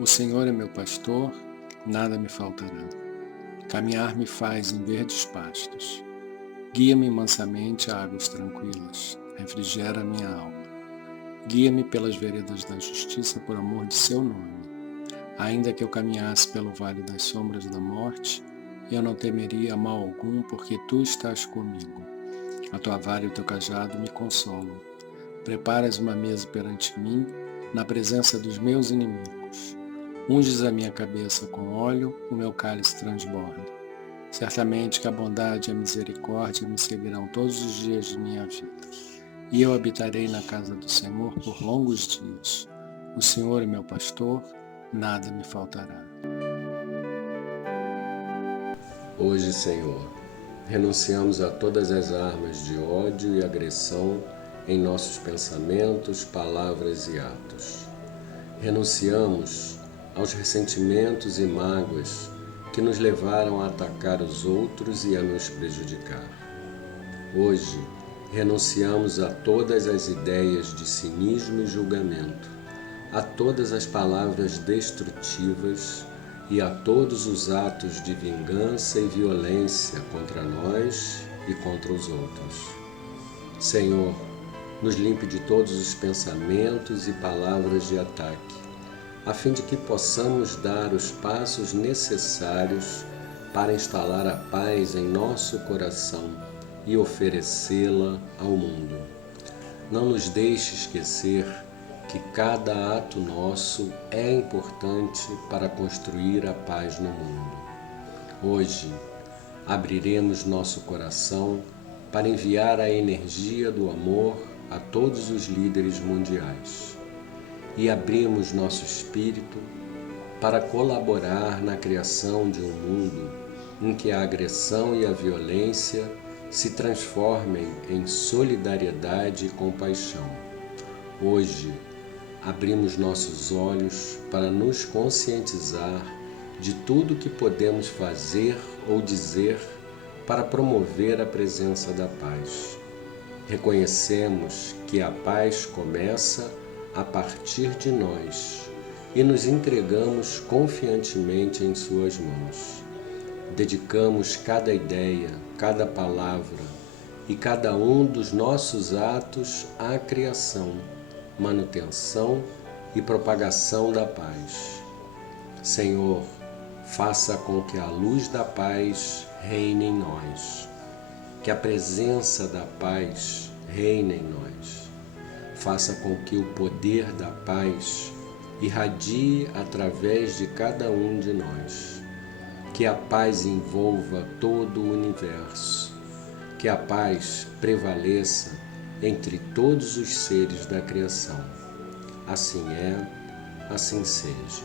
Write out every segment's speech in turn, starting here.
O Senhor é meu pastor, nada me faltará. Caminhar me faz em verdes pastos. Guia-me mansamente a águas tranquilas, refrigera minha alma. Guia-me pelas veredas da justiça por amor de seu nome. Ainda que eu caminhasse pelo vale das sombras da morte, eu não temeria mal algum, porque tu estás comigo. A tua vara e o teu cajado me consolam. Preparas uma mesa perante mim, na presença dos meus inimigos. Unges a minha cabeça com óleo, o meu cálice transborda. Certamente que a bondade e a misericórdia me seguirão todos os dias de minha vida. E eu habitarei na casa do Senhor por longos dias. O Senhor é meu pastor, nada me faltará. Hoje, Senhor, renunciamos a todas as armas de ódio e agressão em nossos pensamentos, palavras e atos. Renunciamos aos ressentimentos e mágoas que nos levaram a atacar os outros e a nos prejudicar. Hoje, renunciamos a todas as ideias de cinismo e julgamento, a todas as palavras destrutivas e a todos os atos de vingança e violência contra nós e contra os outros. Senhor, nos limpe de todos os pensamentos e palavras de ataque, a fim de que possamos dar os passos necessários para instalar a paz em nosso coração e oferecê-la ao mundo. Não nos deixe esquecer que cada ato nosso é importante para construir a paz no mundo. Hoje, abriremos nosso coração para enviar a energia do amor a todos os líderes mundiais e abrimos nosso espírito para colaborar na criação de um mundo em que a agressão e a violência se transformem em solidariedade e compaixão. Hoje, abrimos nossos olhos para nos conscientizar de tudo que podemos fazer ou dizer para promover a presença da paz. Reconhecemos que a paz começa a partir de nós e nos entregamos confiantemente em suas mãos. Dedicamos cada ideia, cada palavra e cada um dos nossos atos à criação, manutenção e propagação da paz. Senhor, faça com que a luz da paz reine em nós, que a presença da paz reine em nós. Faça com que o poder da paz irradie através de cada um de nós, que a paz envolva todo o universo, que a paz prevaleça entre todos os seres da criação. Assim é, assim seja.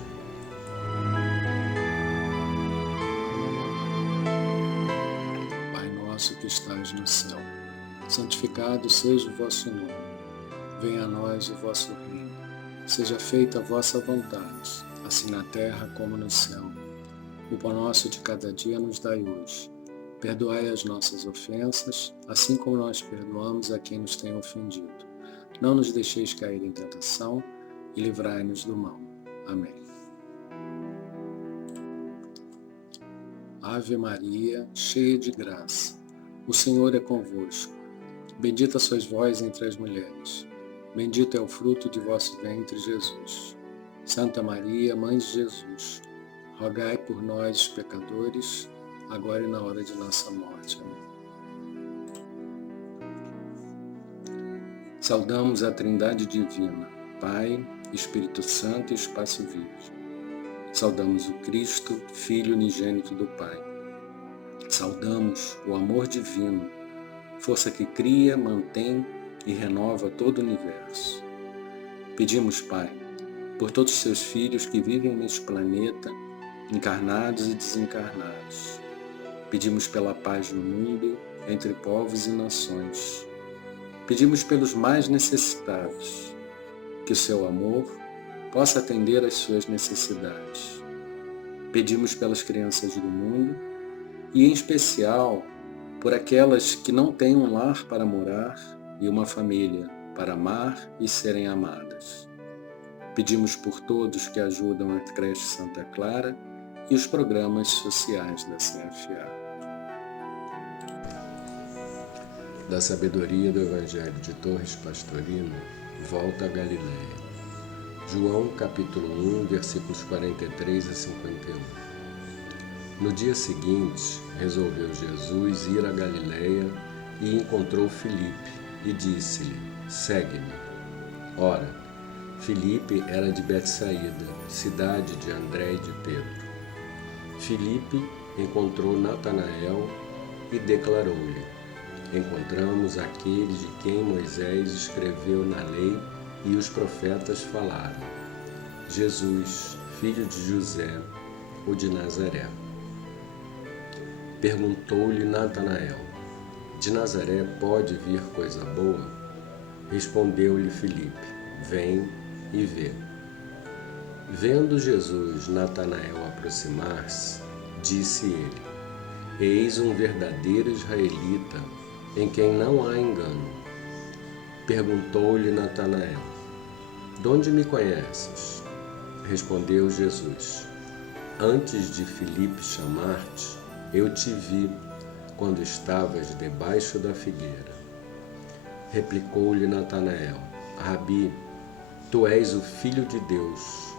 Pai nosso que estás no céu, santificado seja o vosso nome. Venha a nós o vosso reino. Seja feita a vossa vontade, assim na terra como no céu. O pão nosso de cada dia nos dai hoje. Perdoai as nossas ofensas, assim como nós perdoamos a quem nos tem ofendido. Não nos deixeis cair em tentação e livrai-nos do mal. Amém. Ave Maria, cheia de graça, o Senhor é convosco. Bendita sois vós entre as mulheres. Bendito é o fruto de vosso ventre, Jesus. Santa Maria, Mãe de Jesus, rogai por nós, os pecadores, agora e na hora de nossa morte. Amém. Saudamos a Trindade Divina, Pai, Espírito Santo e Espaço Vivo. Saudamos o Cristo, Filho unigênito do Pai. Saudamos o amor divino, força que cria, mantém e renova todo o universo. Pedimos, Pai, por todos os seus filhos que vivem neste planeta, encarnados e desencarnados. Pedimos pela paz no mundo, entre povos e nações. Pedimos pelos mais necessitados, que o seu amor possa atender às suas necessidades. Pedimos pelas crianças do mundo e, em especial, por aquelas que não têm um lar para morar e uma família para amar e serem amadas. Pedimos por todos que ajudam a Creche Santa Clara e os programas sociais da CFA. Da sabedoria do Evangelho de Torres Pastorino, volta a Galileia. João capítulo 1, versículos 43 a 51. No dia seguinte, resolveu Jesus ir a Galileia e encontrou Filipe e disse-lhe: segue-me. Ora, Filipe era de Betsaída, cidade de André e de Pedro. Filipe encontrou Natanael e declarou-lhe: encontramos aquele de quem Moisés escreveu na lei e os profetas falaram, Jesus, filho de José, o de Nazaré. Perguntou-lhe Natanael: de Nazaré pode vir coisa boa? Respondeu-lhe Filipe: vem e vê. Vendo Jesus Natanael aproximar-se, disse ele: eis um verdadeiro israelita, em quem não há engano. Perguntou-lhe Natanael: de onde me conheces? Respondeu Jesus: antes de Filipe chamar-te, eu te vi quando estavas debaixo da figueira. Replicou-lhe Natanael: Rabi, tu és o Filho de Deus,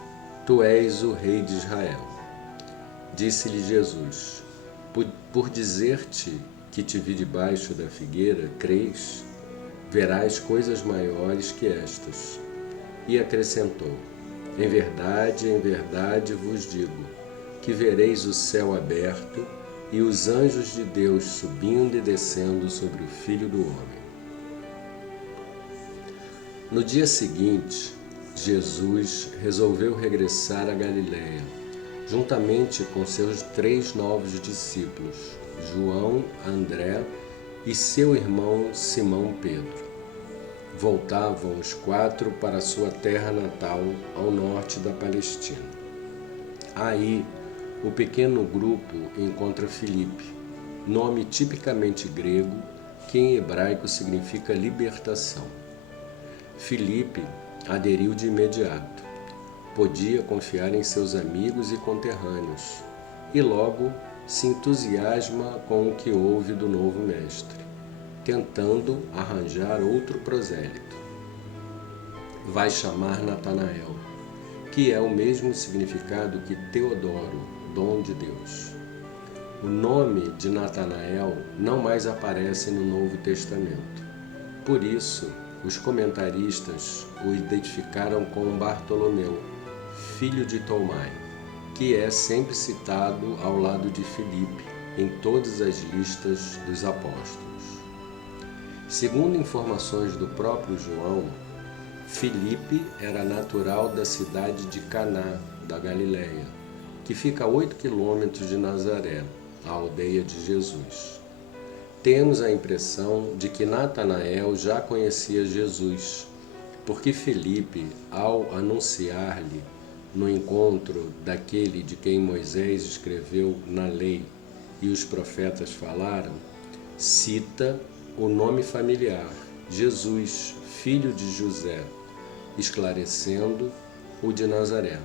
tu és o Rei de Israel. Disse-lhe Jesus: por dizer-te que te vi debaixo da figueira, crês? Verás coisas maiores que estas. E acrescentou: em verdade vos digo, que vereis o céu aberto e os anjos de Deus subindo e descendo sobre o Filho do Homem. No dia seguinte, Jesus resolveu regressar a Galiléia, juntamente com seus 3 novos discípulos, João, André e seu irmão Simão Pedro. Voltavam os 4 para sua terra natal, ao norte da Palestina. Aí, o pequeno grupo encontra Filipe, nome tipicamente grego, que em hebraico significa libertação. Filipe aderiu de imediato. Podia confiar em seus amigos e conterrâneos, e logo se entusiasma com o que ouve do novo mestre, tentando arranjar outro prosélito. Vai chamar Natanael, que é o mesmo significado que Teodoro, dom de Deus. O nome de Natanael não mais aparece no Novo Testamento. Por isso, os comentaristas o identificaram com Bartolomeu, filho de Tomai, que é sempre citado ao lado de Filipe em todas as listas dos apóstolos. Segundo informações do próprio João, Filipe era natural da cidade de Caná, da Galileia, que fica a 8 quilômetros de Nazaré, a aldeia de Jesus. Temos a impressão de que Natanael já conhecia Jesus, porque Filipe, ao anunciar-lhe no encontro daquele de quem Moisés escreveu na lei e os profetas falaram, cita o nome familiar, Jesus, filho de José, esclarecendo o de Nazaré.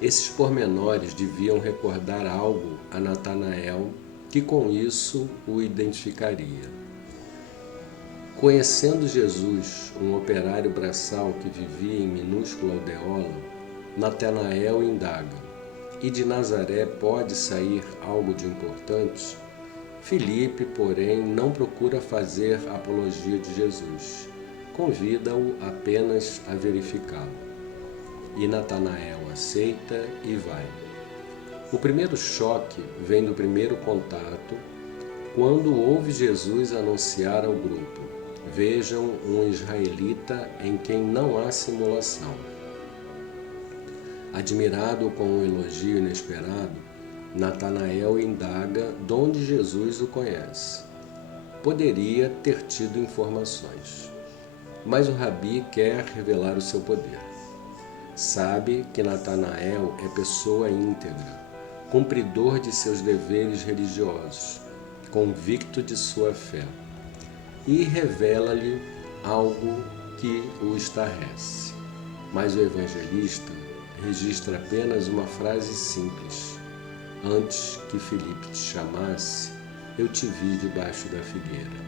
Esses pormenores deviam recordar algo a Natanael, que com isso o identificaria. Conhecendo Jesus, um operário braçal que vivia em minúscula aldeola, Natanael indaga: e de Nazaré pode sair algo de importante? Filipe, porém, não procura fazer apologia de Jesus, convida-o apenas a verificá-lo. E Natanael aceita e vai. O primeiro choque vem do primeiro contato, quando ouve Jesus anunciar ao grupo: vejam um israelita em quem não há simulação. Admirado com o elogio inesperado, Natanael indaga de onde Jesus o conhece. Poderia ter tido informações, mas o Rabi quer revelar o seu poder. Sabe que Natanael é pessoa íntegra, cumpridor de seus deveres religiosos, convicto de sua fé, e revela-lhe algo que o estarrece. mas o evangelista registra apenas uma frase simples: antes que Filipe te chamasse, eu te vi debaixo da figueira.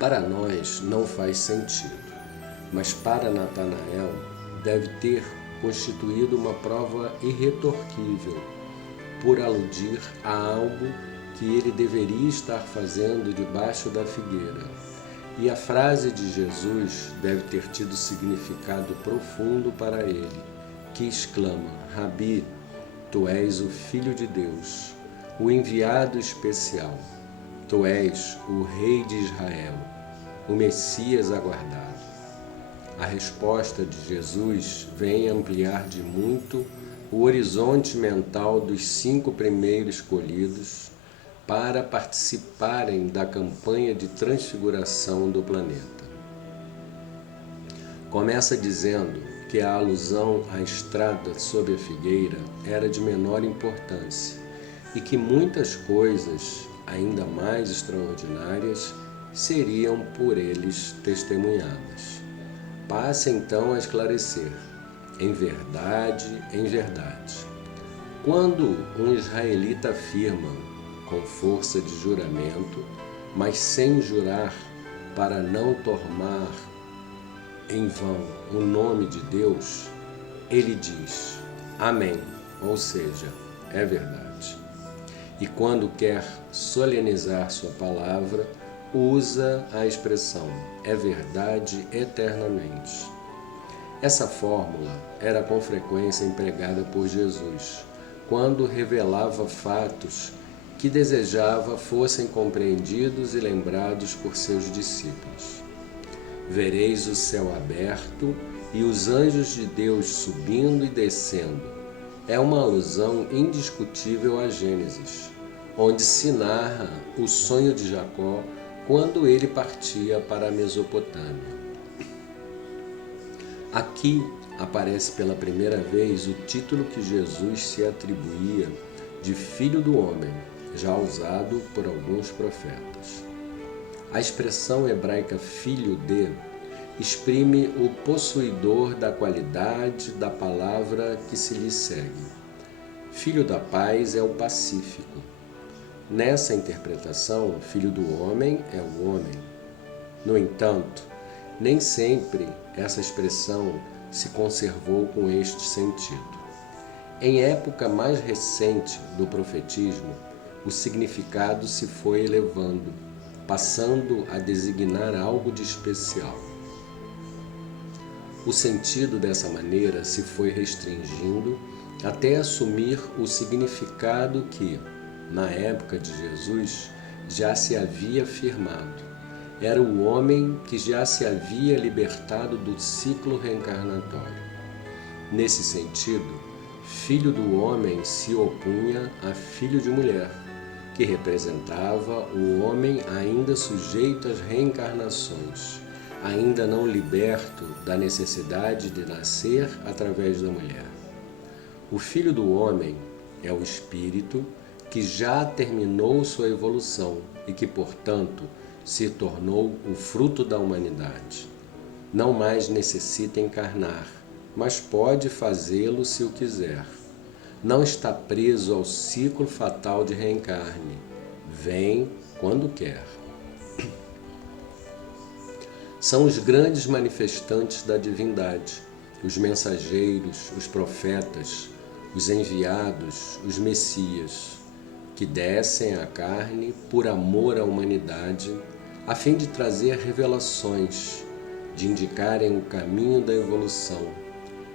Para nós não faz sentido, mas para Natanael deve ter constituído uma prova irretorquível, por aludir a algo que ele deveria estar fazendo debaixo da figueira. E a frase de Jesus deve ter tido significado profundo para ele, que exclama: Rabi, tu és o Filho de Deus, o enviado especial. Tu és o Rei de Israel, o Messias aguardado. A resposta de Jesus vem ampliar de muito o horizonte mental dos 5 primeiros escolhidos para participarem da campanha de transfiguração do planeta. Começa dizendo que a alusão à estrada sob a figueira era de menor importância e que muitas coisas, ainda mais extraordinárias, seriam por eles testemunhadas. Passe então a esclarecer, em verdade, quando um israelita afirma, com força de juramento, mas sem jurar para não tomar em vão o nome de Deus, ele diz amém, ou seja, é verdade. E quando quer solenizar sua palavra, usa a expressão é verdade eternamente. Essa fórmula era com frequência empregada por Jesus, quando revelava fatos que desejava fossem compreendidos e lembrados por seus discípulos. Vereis o céu aberto e os anjos de Deus subindo e descendo. É uma alusão indiscutível a Gênesis, onde se narra o sonho de Jacó quando ele partia para a Mesopotâmia. Aqui aparece pela primeira vez o título que Jesus se atribuía de Filho do Homem, já usado por alguns profetas. A expressão hebraica filho de exprime o possuidor da qualidade da palavra que se lhe segue. Filho da paz é o pacífico. Nessa interpretação, filho do homem é o homem. No entanto, nem sempre essa expressão se conservou com este sentido. Em época mais recente do profetismo, o significado se foi elevando, passando a designar algo de especial. O sentido dessa maneira se foi restringindo até assumir o significado que, na época de Jesus, já se havia firmado. Era o homem que já se havia libertado do ciclo reencarnatório. Nesse sentido, filho do homem se opunha a filho de mulher, que representava o homem ainda sujeito às reencarnações, ainda não liberto da necessidade de nascer através da mulher. O filho do homem é o espírito que já terminou sua evolução e que, portanto, se tornou o fruto da humanidade. Não mais necessita encarnar, mas pode fazê-lo se o quiser. Não está preso ao ciclo fatal de reencarne. Vem quando quer. São os grandes manifestantes da divindade, os mensageiros, os profetas, os enviados, os messias, que descem à carne por amor à humanidade, a fim de trazer revelações, de indicarem o caminho da evolução,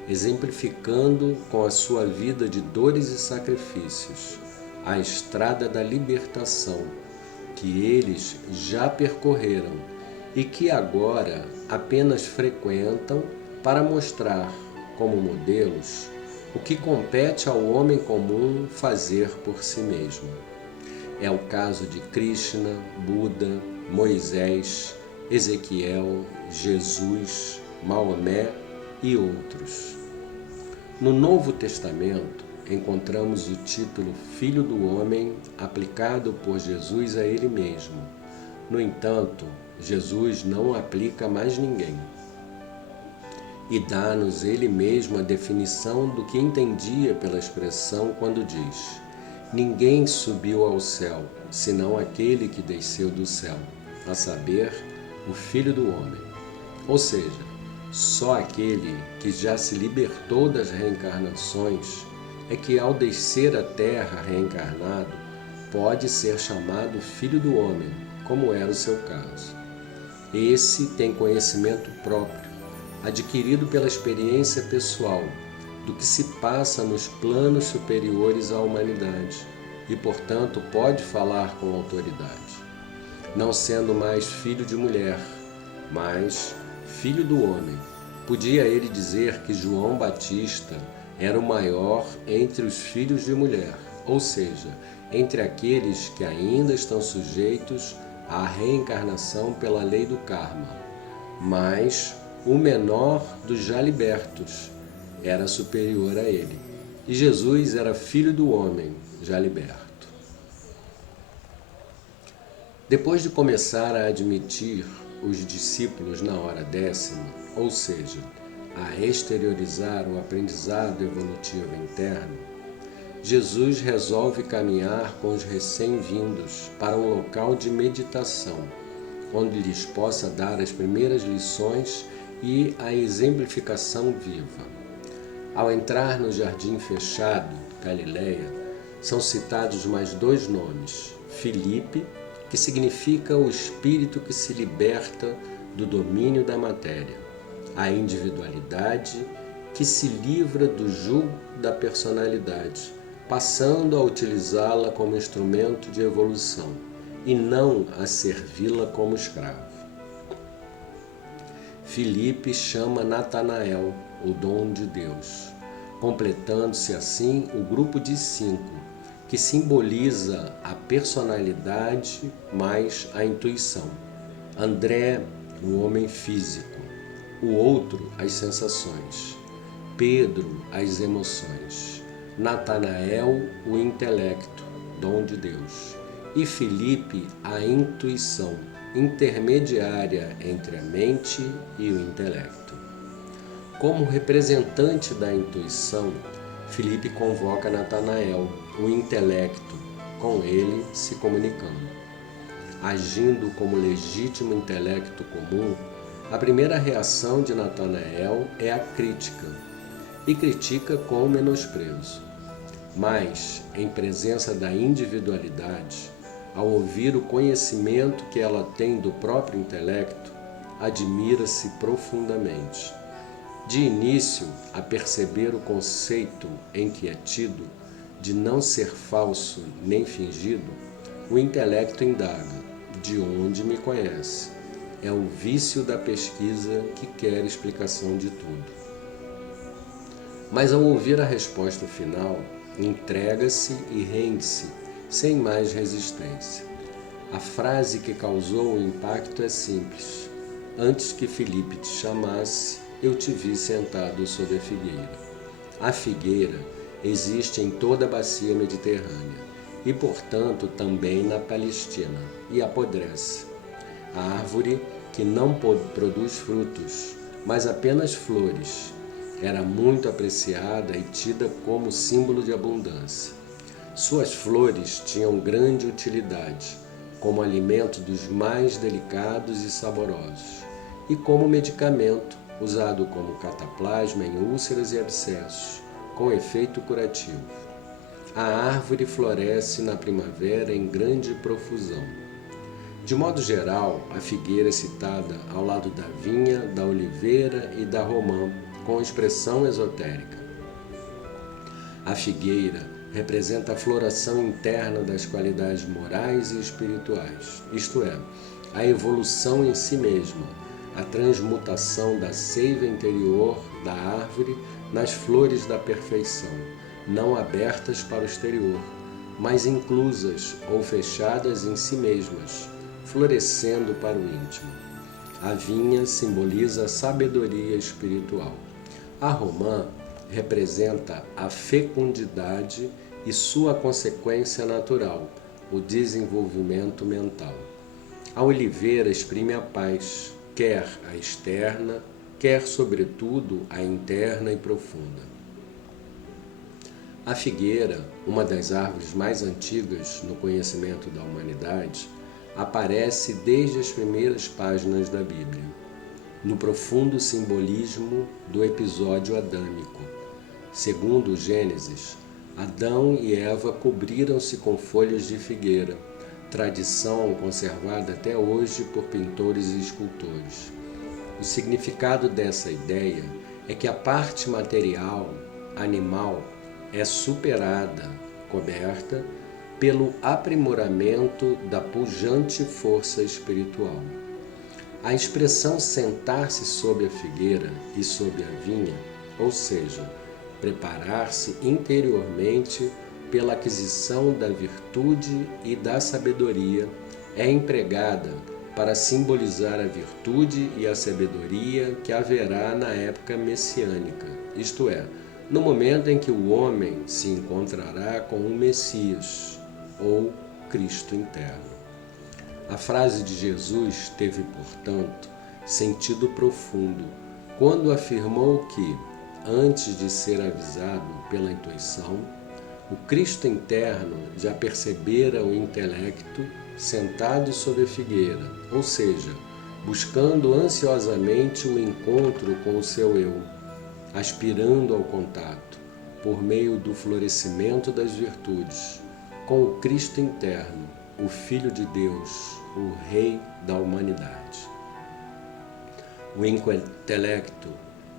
exemplificando com a sua vida de dores e sacrifícios a estrada da libertação que eles já percorreram e que agora apenas frequentam para mostrar, como modelos, o que compete ao homem comum fazer por si mesmo. É o caso de Krishna, Buda, Moisés, Ezequiel, Jesus, Maomé e outros. No Novo Testamento, encontramos o título Filho do Homem aplicado por Jesus a ele mesmo. No entanto, Jesus não aplica a mais ninguém. e dá-nos ele mesmo a definição do que entendia pela expressão quando diz: ninguém subiu ao céu, senão aquele que desceu do céu, a saber, o Filho do Homem. Ou seja, só aquele que já se libertou das reencarnações é que, ao descer à Terra reencarnado, pode ser chamado Filho do Homem, como era o seu caso. Esse tem conhecimento próprio, adquirido pela experiência pessoal, do que se passa nos planos superiores à humanidade e, portanto, pode falar com autoridade. Não sendo mais filho de mulher, mas filho do homem, podia ele dizer que João Batista era o maior entre os filhos de mulher, ou seja, entre aqueles que ainda estão sujeitos à reencarnação pela lei do karma, mas o menor dos já libertos era superior a ele. E Jesus era filho do homem já liberto. Depois de começar a admitir os discípulos na hora 10ª, ou seja, a exteriorizar o aprendizado evolutivo interno, Jesus resolve caminhar com os recém-vindos para um local de meditação, onde lhes possa dar as primeiras lições e a exemplificação viva. Ao entrar no jardim fechado, Galileia, são citados mais 2 nomes: Filipe, que significa o espírito que se liberta do domínio da matéria, a individualidade que se livra do jugo da personalidade, passando a utilizá-la como instrumento de evolução e não a servi-la como escravo. Filipe chama Natanael, o dom de Deus, completando-se assim o grupo de 5, que simboliza a personalidade mais a intuição. André, o homem físico, o outro, as sensações, Pedro, as emoções, Natanael, o intelecto, dom de Deus, e Filipe, a intuição, intermediária entre a mente e o intelecto. Como representante da intuição, Filipe convoca Natanael, o intelecto, com ele se comunicando. Agindo como legítimo intelecto comum, a primeira reação de Natanael é a crítica, e critica com menosprezo. Mas, em presença da individualidade, ao ouvir o conhecimento que ela tem do próprio intelecto, admira-se profundamente. De início, a perceber o conceito em que é tido, de não ser falso nem fingido, o intelecto indaga: de onde me conhece? É o vício da pesquisa que quer explicação de tudo. Mas ao ouvir a resposta final, entrega-se e rende-se, sem mais resistência. A frase que causou o impacto é simples: antes que Filipe te chamasse, eu te vi sentado sob a figueira. A figueira existe em toda a bacia mediterrânea e, portanto, também na Palestina, e apodrece. A árvore que não produz frutos, mas apenas flores, era muito apreciada e tida como símbolo de abundância. Suas flores tinham grande utilidade, como alimento dos mais delicados e saborosos, e como medicamento, usado como cataplasma em úlceras e abscessos, com efeito curativo. A árvore floresce na primavera em grande profusão. De modo geral, a figueira é citada ao lado da vinha, da oliveira e da romã, com expressão esotérica. A figueira representa a floração interna das qualidades morais e espirituais, isto é, a evolução em si mesma, a transmutação da seiva interior da árvore nas flores da perfeição, não abertas para o exterior, mas inclusas ou fechadas em si mesmas, florescendo para o íntimo. A vinha simboliza a sabedoria espiritual. A romã representa a fecundidade e sua consequência natural, o desenvolvimento mental. A oliveira exprime a paz, quer a externa, quer sobretudo a interna e profunda. A figueira, uma das árvores mais antigas no conhecimento da humanidade, aparece desde as primeiras páginas da Bíblia, no profundo simbolismo do episódio adâmico. Segundo o Gênesis, Adão e Eva cobriram-se com folhas de figueira, tradição conservada até hoje por pintores e escultores. O significado dessa ideia é que a parte material, animal, é superada, coberta, pelo aprimoramento da pujante força espiritual. A expressão sentar-se sob a figueira e sob a vinha, ou seja, preparar-se interiormente pela aquisição da virtude e da sabedoria, é empregada para simbolizar a virtude e a sabedoria que haverá na época messiânica, isto é, no momento em que o homem se encontrará com o Messias, ou Cristo interno. A frase de Jesus teve, portanto, sentido profundo quando afirmou que, antes de ser avisado pela intuição, o Cristo interno já percebera o intelecto sentado sob a figueira, ou seja, buscando ansiosamente o encontro com o seu eu, aspirando ao contato, por meio do florescimento das virtudes, com o Cristo interno, o Filho de Deus, o Rei da humanidade. O intelecto,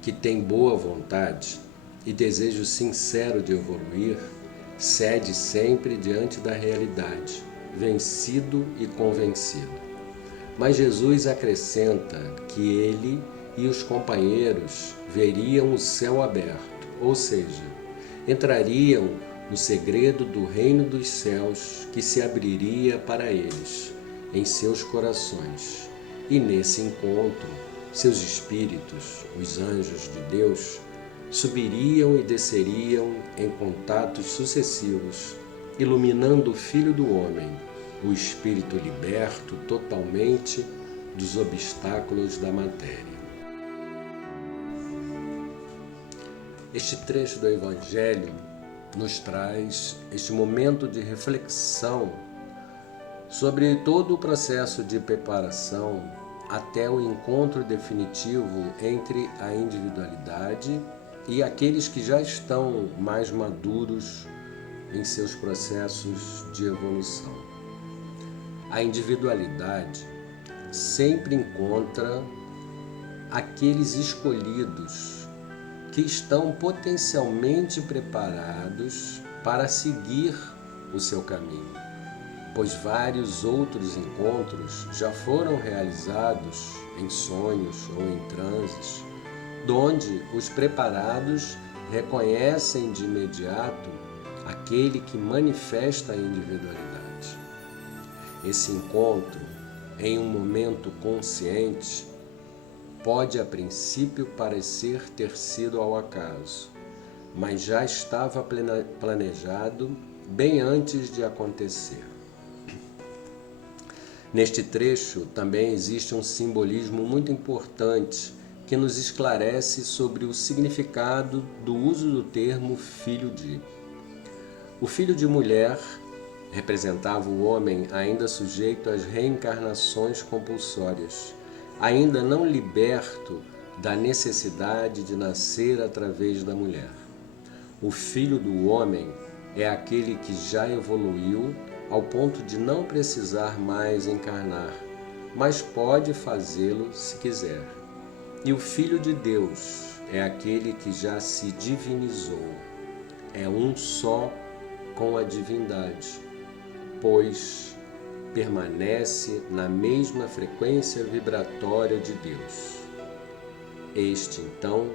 que tem boa vontade e desejo sincero de evoluir, cede sempre diante da realidade, vencido e convencido. Mas Jesus acrescenta que ele e os companheiros veriam o céu aberto, ou seja, entrariam no segredo do reino dos céus que se abriria para eles, em seus corações. E nesse encontro, seus espíritos, os anjos de Deus, subiriam e desceriam em contatos sucessivos, iluminando o Filho do Homem, o espírito liberto totalmente dos obstáculos da matéria. Este trecho do Evangelho nos traz este momento de reflexão sobre todo o processo de preparação até o encontro definitivo entre a individualidade e aqueles que já estão mais maduros em seus processos de evolução. A individualidade sempre encontra aqueles escolhidos que estão potencialmente preparados para seguir o seu caminho, pois vários outros encontros já foram realizados em sonhos ou em transes, donde os preparados reconhecem de imediato aquele que manifesta a individualidade. Esse encontro, em um momento consciente, pode a princípio parecer ter sido ao acaso, mas já estava planejado bem antes de acontecer. Neste trecho também existe um simbolismo muito importante que nos esclarece sobre o significado do uso do termo filho de. O filho de mulher representava o homem ainda sujeito às reencarnações compulsórias, ainda não liberto da necessidade de nascer através da mulher. O filho do homem é aquele que já evoluiu ao ponto de não precisar mais encarnar, mas pode fazê-lo se quiser. E o Filho de Deus é aquele que já se divinizou, é um só com a divindade, pois permanece na mesma frequência vibratória de Deus. Este, então,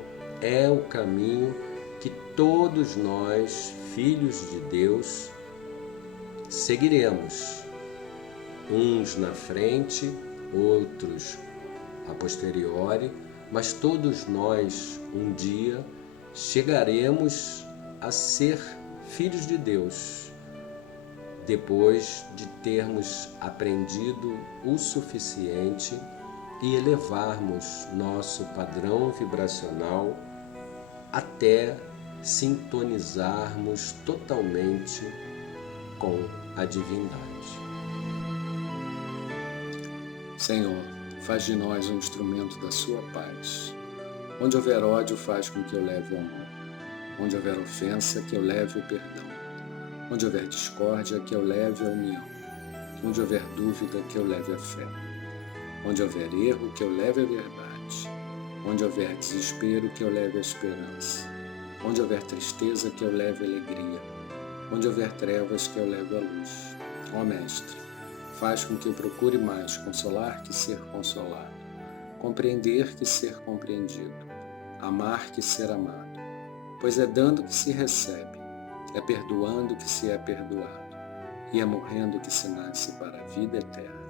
é o caminho que todos nós, filhos de Deus, seguiremos, uns na frente, outros a posteriori, mas todos nós, um dia, chegaremos a ser filhos de Deus, depois de termos aprendido o suficiente e elevarmos nosso padrão vibracional até sintonizarmos totalmente com a divindade. Senhor, faz de nós um instrumento da sua paz. Onde houver ódio, faz com que eu leve o amor. Onde houver ofensa, que eu leve o perdão. Onde houver discórdia, que eu leve a união. Onde houver dúvida, que eu leve a fé. Onde houver erro, que eu leve a verdade. Onde houver desespero, que eu leve a esperança. Onde houver tristeza, que eu leve a alegria. Onde houver trevas, que eu leve a luz. Ó Mestre, faz com que eu procure mais consolar que ser consolado, compreender que ser compreendido, amar que ser amado, pois é dando que se recebe, é perdoando que se é perdoado, e é morrendo que se nasce para a vida eterna.